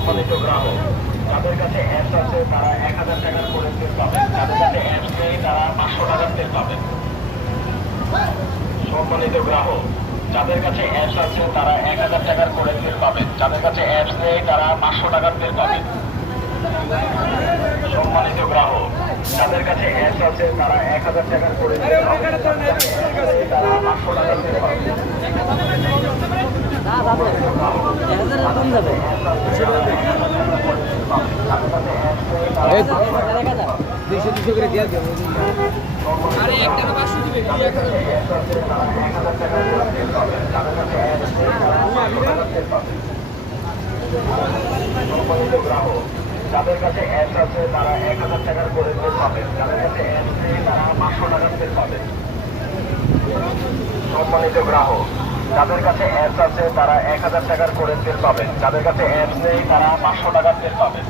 সম্মানিত গ্রাহক, যাদের কাছে অ্যাপস আছে তারা 1000 টাকার করে তেল পাবেন, যাদের কাছে অ্যাপস নেই তারা 500 টাকার তেল পাবেন। সম্মানিত গ্রাহক, যাদের কাছে অ্যাপস আছে তারা 1000 টাকার করে তেল পাবেন, যাদের কাছে অ্যাপস নেই তারা 500 টাকার তেল পাবেন। সম্মানিত গ্রাহক, যাদের কাছে অ্যাপস আছে তারা 1000 টাকার করে তেল পাবেন, তারা 500 টাকার তেল পাবেন। সম্মানিত গ্রাহক, যাদের কাছে অ্যাপস আছে তারা 1000 টাকার করে তেল পাবেন, যাদের কাছে অ্যাপস নেই তারা 500 টাকার তেল পাবেন। সম্মানিত গ্রাহক, যাদের কাছে অ্যাপস আছে তারা 1000 টাকার করে তেল পাবেন, যাদের কাছে অ্যাপস নেই তারা 500 টাকার তেল পাবেন।